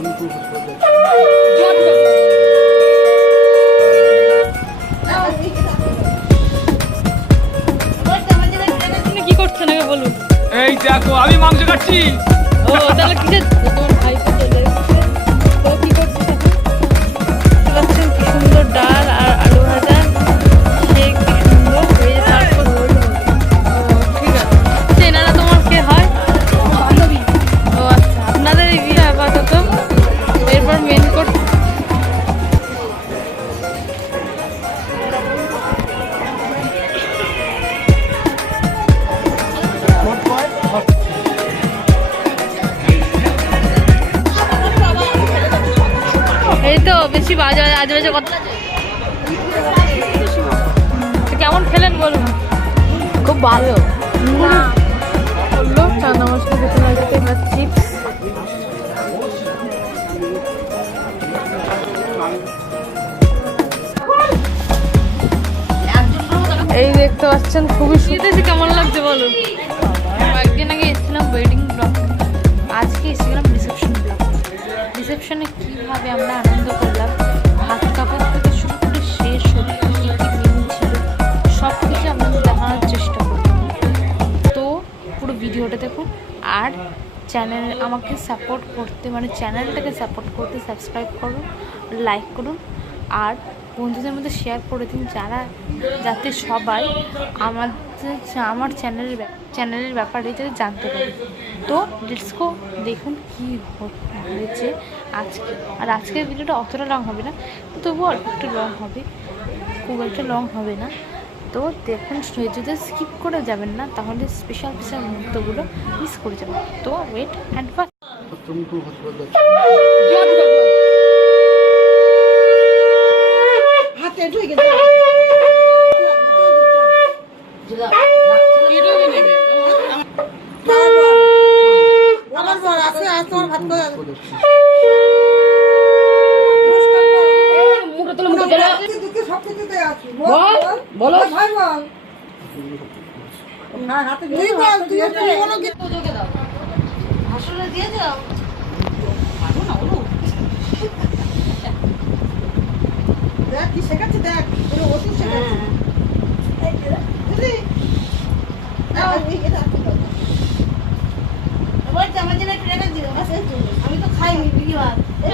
কি করছেন আগে বলুন। এই দেখো আমি মাংস কাটছি। ও তাহলে কিসের তোমার ভাইপো চলে এসেছে। তো কি করছিস এখন? দেখতে পাচ্ছেন কি সুন্দর ডাল আর আলু ভাজা, সে কি সুন্দর এই যে সার্ভ করছে। ও ঠিক আছে। এনারা তোমার কে হয়? বান্ধবী। ও আচ্ছা, আপনাদের এই বিয়ে আপাতত। এরপর মেন কোর্স। এই তো বেশি বাজে আজে বাজে কথা। কেমন খেলেন বলুন। খুব ভালো। বললো চানা মশলা খেতে লাগছে, এবার চিপস। এই দেখতে পাচ্ছেন খুবই সুন্দর। কেমন লাগছে বলো। কয়েকদিন আগে এসেছিলাম ওয়েডিং ব্লগ, আজকে এসেছিলাম রিসেপশন ব্লগ। রিসেপশনে কীভাবে আমরা আনন্দ করলাম, হাত কাপড় থেকে শুরু করে শেষ হলো কী কী মেনু ছিল সব কিছু আপনাদের দেখানোর চেষ্টা করব। তো পুরো ভিডিওটা দেখুন। আর আমাকে সাপোর্ট করতে, মানে চ্যানেলটাকে সাপোর্ট করতে সাবস্ক্রাইব করুন, লাইক করুন আর বন্ধুদের মধ্যে শেয়ার করে দিন, যাতে সবাই আমার চ্যানেলের ব্যাপারে যাতে জানতে পারে। তো লেটস গো, দেখুন কী হয়েছে আজকে। আর আজকের ভিডিওটা অতটা লং হবে না, তবুও অল্প একটু লং হবে, খুব একটা লং হবে না। তো দেখুন, যদি স্কিপ করে যাবেন না তাহলে স্পেশাল মুহূর্তগুলো মিস করে যাবেন। তো ওয়েট অ্যান্ড ওয়াচ।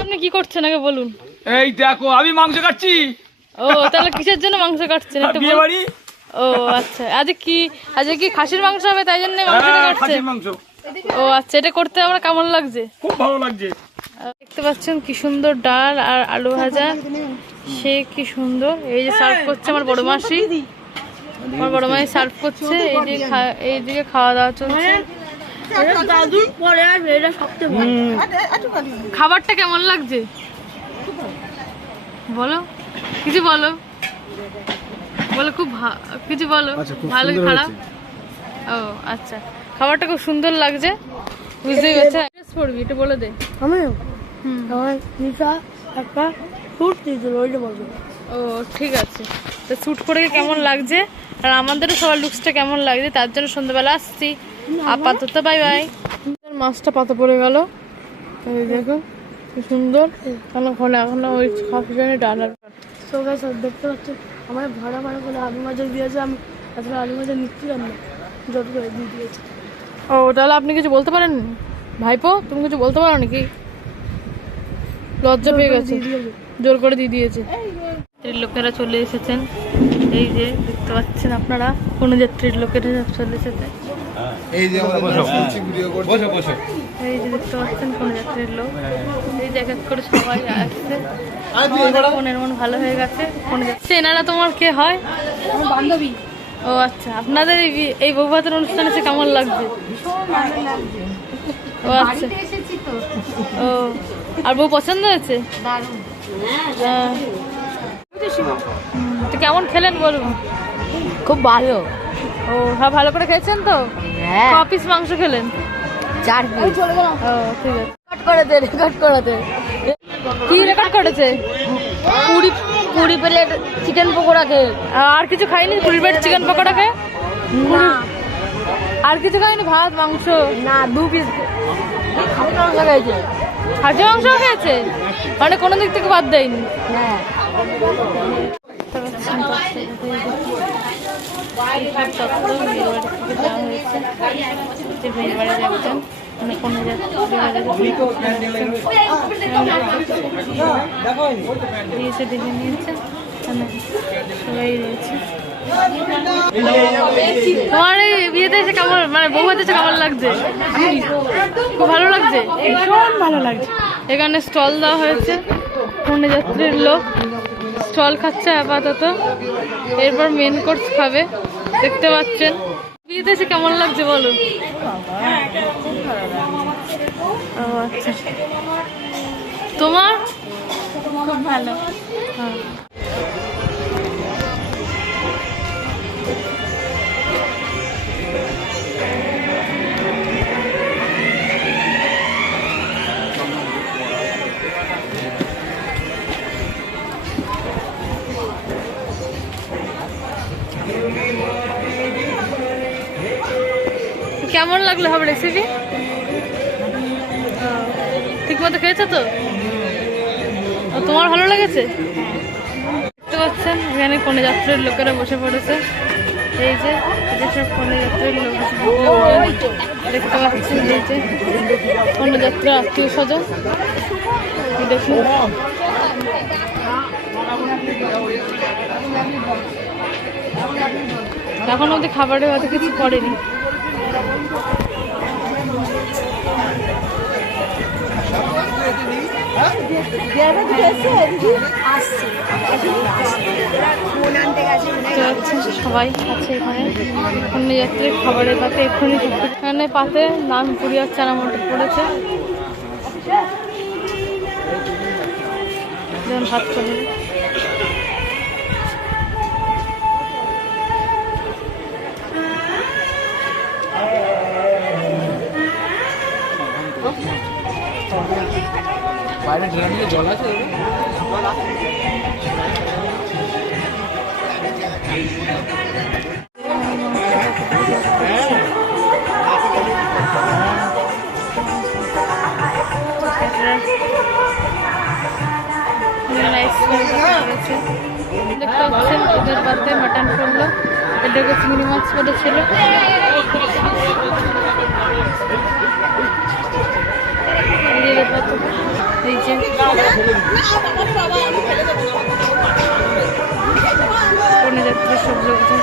আপনি কি করছেন আগে বলুন। এই দেখো আমি মাংস কাটছি। ও তাহলে কিসের জন্য মাংস কাটছেন একটু বিয়ে বাড়ি। ও আচ্ছা, আজকে কি খাসির মাংস হবে তাই জন্য মাংসটা কাটছেন? খাসির মাংস। ও আচ্ছা, এটা করতে আমার কেমন লাগছে? খুব ভালো লাগছে। দেখতে পাচ্ছেন কি সুন্দর ডাল আর আলু ভাজা, সে কি সুন্দর। এই যে সার্ভ করছে আমার বড় মাসি, আমার বড় মাসি সার্ভ করছে। এইদিকে খাওয়া দাওয়া চলছে। খাবারটা কেমন লাগছে বলো, কিছু বলো, খুব কিছু বলো, ভালো খারাপ? ও আচ্ছা, খাবারটা খুব সুন্দর লাগছে, বুঝতেই পারছি। পড়বি এটা বলে দে। ও ঠিক আছে, তো শ্যুট করে কেমন লাগছে আর আমাদেরও সবার লুকসটা কেমন লাগছে তার জন্য সন্ধ্যাবেলা আসছি। আপাতত বাই বাই। মাছটা পাতা পড়ে গেল, দেখো কি সুন্দর। এখনো ওই খাসির ডাল আর দেখতে পাচ্ছি আমার ভাড়া ভাড়া করে আলু ভাজা দিয়েছে। আমি আসলে আলু ভাজা নিচ্ছি না, যত করে দিয়ে দিয়েছে। ও তাহলে আপনি কিছু বলতে পারেন ভাইপো? তুমি কিছু বলতে পারো নাকি? লজ্জা পেয়ে গেছে, জোর করে দিয়ে দিয়েছে। লোকেরা চলে এসেছেন, এই যে দেখতে পাচ্ছেন আপনারা, কোনো যাত্রীর লোকেরা চলে এসেছে। এই যে এই যে দেখতে পাচ্ছেন কোন যাত্রীর লোক। এই যে এক এক করে সবাই আসছে। ফোনের মন ভালো হয়ে গেছে। ফোনে যাচ্ছে। এনারা তোমার কে হয়? আমার বান্ধবী। ও আচ্ছা, আপনাদের এই বৌভাতের অনুষ্ঠানে এসে কেমন লাগছে? ও আচ্ছা, ও আর বউ পছন্দ হয়েছে? তো কেমন খেলেন বলুন। খুব ভালো। ও হ্যাঁ, ভালো করে খেয়েছেন তো? হ্যাঁ, ক পিস মাংস খেলেন? 4 পিস। ও ঠিক আছে। রেকর্ড করে দে, রেকর্ড করে দে। কি রেকর্ড করেছে? 20 প্লেট চিকেন পকোড়া খেয়ে। আর কিছু খাইনি? 20 প্লেট চিকেন পকোড়া খেয়ে? না, আর কিছু খাইনি? ভাত মাংস না, 2 পিস খাওয়া গেছে। খাসি মাংস খেয়েছে, মানে কোনো দিক থেকে বাদ দেয়নি। দেখে নিয়েছে সবাই রয়েছে। তোমার এই বিয়েতে এসে কেমন, মানে বউ হতে কেমন লাগছে? খুব ভালো লাগছে, ভীষণ ভালো লাগছে। এখানে স্টল দেওয়া হয়েছে, কন্যাযাত্রীর লোক স্টল খাচ্ছে আপাতত, এরপর মেন কোর্স খাবে। দেখতে পাচ্ছেন বিয়েতে এসে কেমন লাগছে বলো? আচ্ছা, তোমার? খুব ভালো। হ্যাঁ, কেমন লাগলো হবে রেসিপি? ঠিক মতো খেয়েছো তো? তোমার ভালো লেগেছে? দেখতে পাচ্ছেন এখানে কন্যাযাত্রীর লোকেরা বসে পড়েছে। এই যে সব কন্যাযাত্রীর লোক দেখতে পাচ্ছেন, এই যে কন্যাযাত্রীর আত্মীয় স্বজন। দেখুন এখন অব্দি খাবারের হয়তো কিছু করেনি। সবাই আছে এখানে কন্যাযাত্রীর খাবারের পাতে, এক্ষুনি এখানে পাতে নান পুরি আর চানা মটর পড়েছে, যেমন ভাত চলে। বাইরে ড্রামে জল আছে? দেখতে পাচ্ছেন ওদের পাতে মাটন করলো, এটাকে চিংড়ি মাছ করেছিল। এই যে কন্যাযাত্রীর সব লোকজন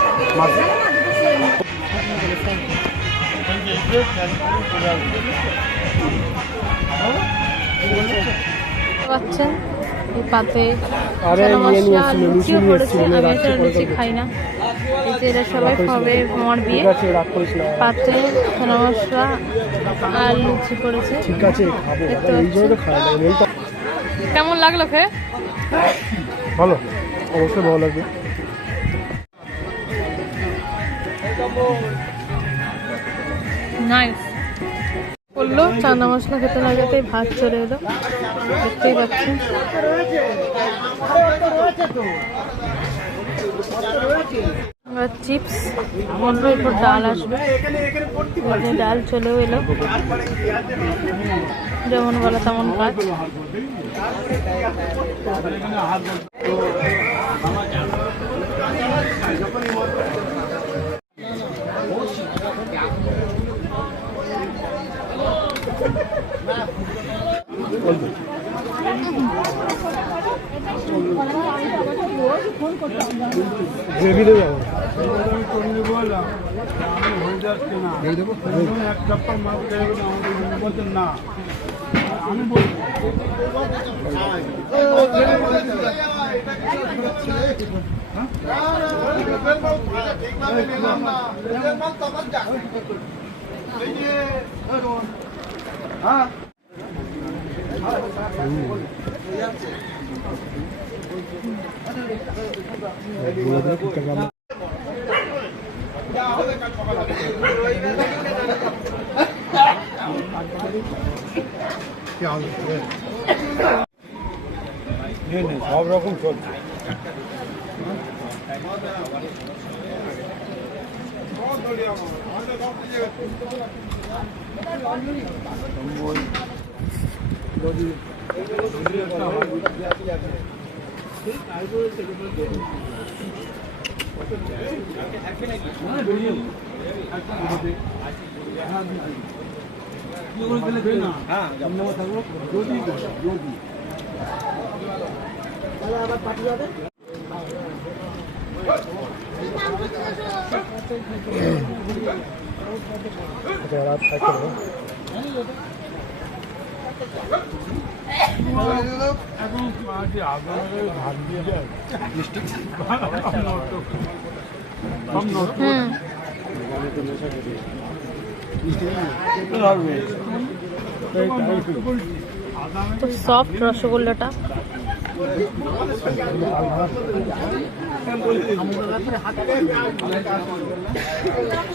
পাচ্ছেন এই পাতে লুচিও পড়েছে। আমি আসলে লুচি খাই না। এই যে এরা সবাই খাবে আমার বিয়ে, পাতে ছানা মশলা আর লুচি পড়েছে। কেমন লাগলো খেয়ে? ভালো, অবশ্যই ভালো লাগবে। নাইস বললো। চানা মশলা খেতে না খেতে ভাত চলে এলো, দেখতেই পাচ্ছেন। চিপস বললো, এরপর ডাল আসবে, ডাল চলেও এলো। যেমন বলা তেমন কাজ। গ্রেভি দেবো না, আমি হ্যাঁ সব রকম চলছে। তো সফট রসগোল্লাটা।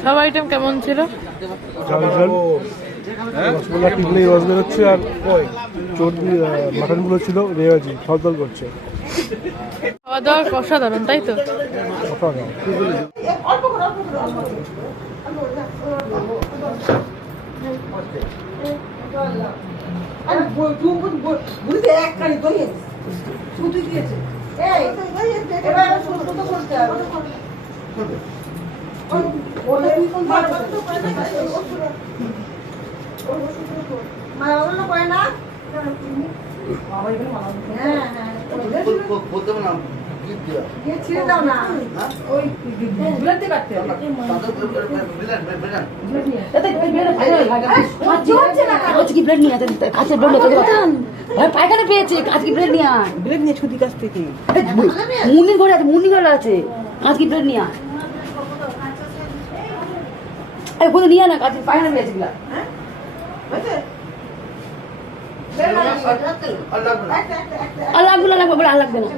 সব আইটেম কেমন ছিল? রসগোল্লা টিকলে রস বেরোচ্ছে আর চর্বি মাটনগুলো ছিল রেওয়াজি থলথল করছে। খাওয়া দাওয়া অসাধারণ, তাই তো? পায়খানা পেয়েছে, কাজকি ব্লেড নিয়ে আয়। ব্লেড নিয়ে ছুটি কাছ থেকে মুন্নির ঘরে আছে, মুন্নির ঘরে আছে, কাজকি ব্লেড নিয়ে আয়। আরে কোথাও নিয়ে না, কাজকি পায়খানা পেয়েছে গুলা। আর লাগবে না, লাগবে বলে আর লাগবে না,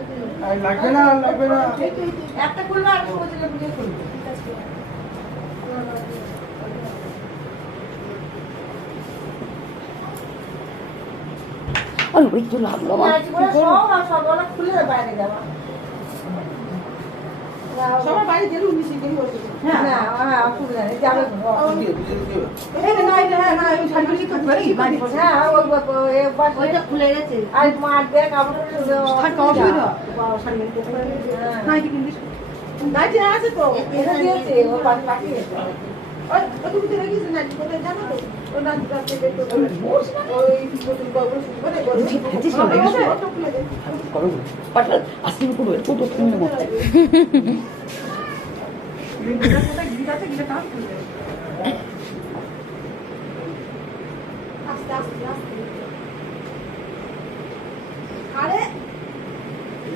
লাগবে না একটা খুলবে আর খুলবে। আরে ওই তো লাগলো খুলে বাইরে যাওয়া সবার বাইরে গেল মিশে গেল। হ্যাঁ না অসুবিধা নেই, যাবে ওইটা খুলে গেছে আর মার দেখ আছে তো দিয়েছে ও পাঠিয়েছে।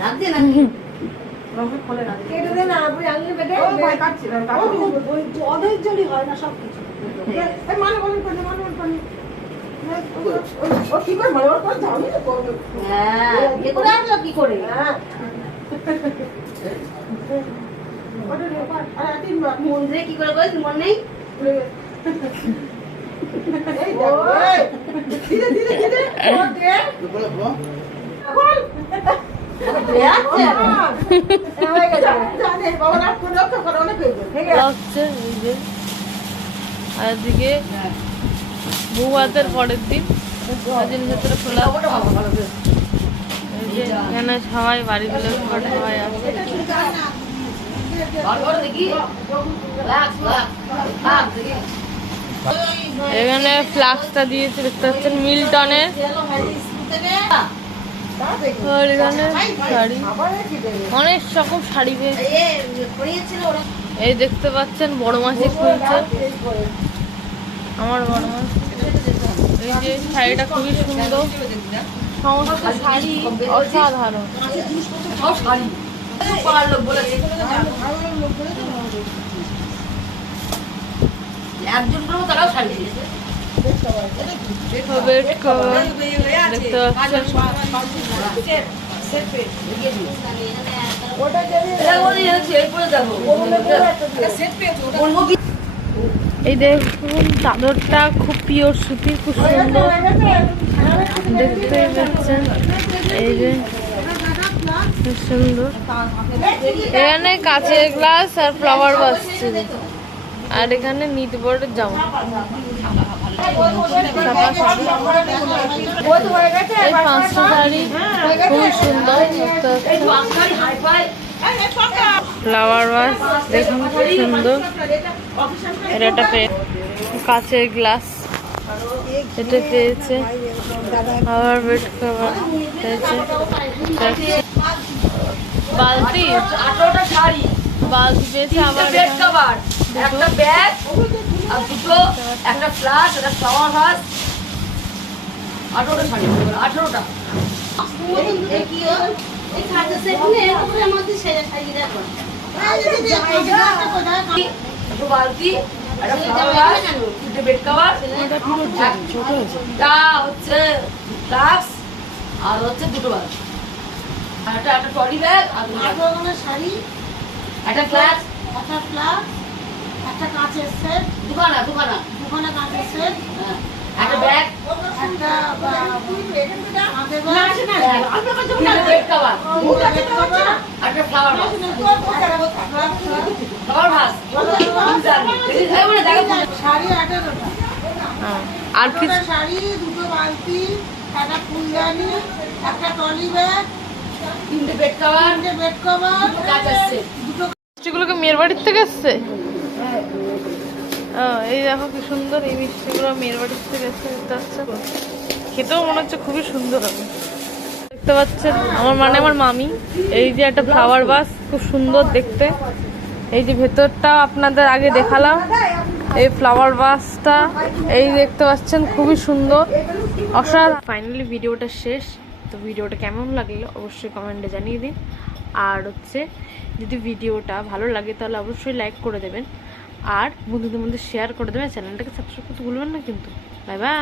লাগছে না অধৈর্যই হয় না সবকিছু। কি করে মন্দিরে কি করে বল মন নেই। আজকে বউ হাতের পরের দিন জিনিসপত্র খোলা, এখানে সবাই বাড়িগুলো সবাই আছে। এখানে ফ্লাক্সটা দিয়েছে দেখতে পাচ্ছেন মিল্টনের। আর এখানে শাড়ি, অনেক রকম শাড়ি পেয়েছে। এই দেখতে পাচ্ছেন বড় মাছই খুলছে আমার বড় মাছ। এই যে শাড়িটা খুবই সুন্দর, সমস্ত শাড়ি অসাধারণ। একজন করে তারাও শাড়ি দিয়েছে। দেখতে পাচ্ছেন এই দেখুন চাদরটা খুব পিওর সুতির, খুব সুন্দর দেখতে পাচ্ছেন। এই যে খুব সুন্দর, এখানে কাঁচের গ্লাস আর ফ্লাওয়ার বাসছে, আর এখানে নিট বোর্ডের জামা। এই 5টা শাড়ি খুবই সুন্দর, ফ্লাওয়ার ওয়াশ দেখুন খুব সুন্দর। এটা একটা কাঁচের গ্লাস, এটা পেয়েছে, আবার বেড কভার পেয়েছে, বালতি 18টা শাড়ি, বালতি পেয়েছে, আবার বেড কভার, একটা ব্যাগ আর দুটো, একটা ফ্লাস্ক, একটা ফ্লাওয়ার ভাস, 18টা শাড়ি, 18টা। দুটো বালতি, একটা ফ্লাওয়ার ভাস, দুটো বেড কভার, একটা হচ্ছে ফ্লাস্ক আর হচ্ছে দুটো বালতি, আর একটা ট্রলি ব্যাগ আর শাড়ি, একটা ফ্লাস্ক, একটা কাঁচের সেট, দুখানা কাঁচের সেট, একটা ব্যাগ, একটা বেড কভার, একটা flower vase, flower vase, sari 18টা, আর কি শাড়ি, দুটো বালতি, একটা ফুলদানি, একটা ট্রলি ব্যাগ, তিনটে বেড কভার, বেড কভার, কাঁচের সেট। মিষ্টিগুলোকে মেয়ের বাড়ির থেকে এসছে। এই দেখো কি সুন্দর, এই মিষ্টিগুলো মেয়ের বাড়ির থেকে এসছে, দেখতে পাচ্ছ, খেতেও মনে হচ্ছে খুবই সুন্দর হবে। দেখতে পাচ্ছেন আমার মামি, এই যে একটা ফ্লাওয়ার ভাস, খুব সুন্দর দেখতে। এই যে ভেতরটা আপনাদের আগে দেখালাম, এই ফ্লাওয়ার ভাসটা এই দেখতে পাচ্ছেন, খুবই সুন্দর, অসাধারণ। ফাইনালি ভিডিওটা শেষ। তো ভিডিওটা কেমন লাগলো অবশ্যই কমেন্টে জানিয়ে দিন। আর হচ্ছে যদি ভিডিওটা ভালো লাগে তাহলে অবশ্যই লাইক করে দেবেন, আর বন্ধুদের মধ্যে শেয়ার করে দেবেন, চ্যানেলটাকে সাবস্ক্রাইব করতে ভুলবেন না কিন্তু। Bye bye.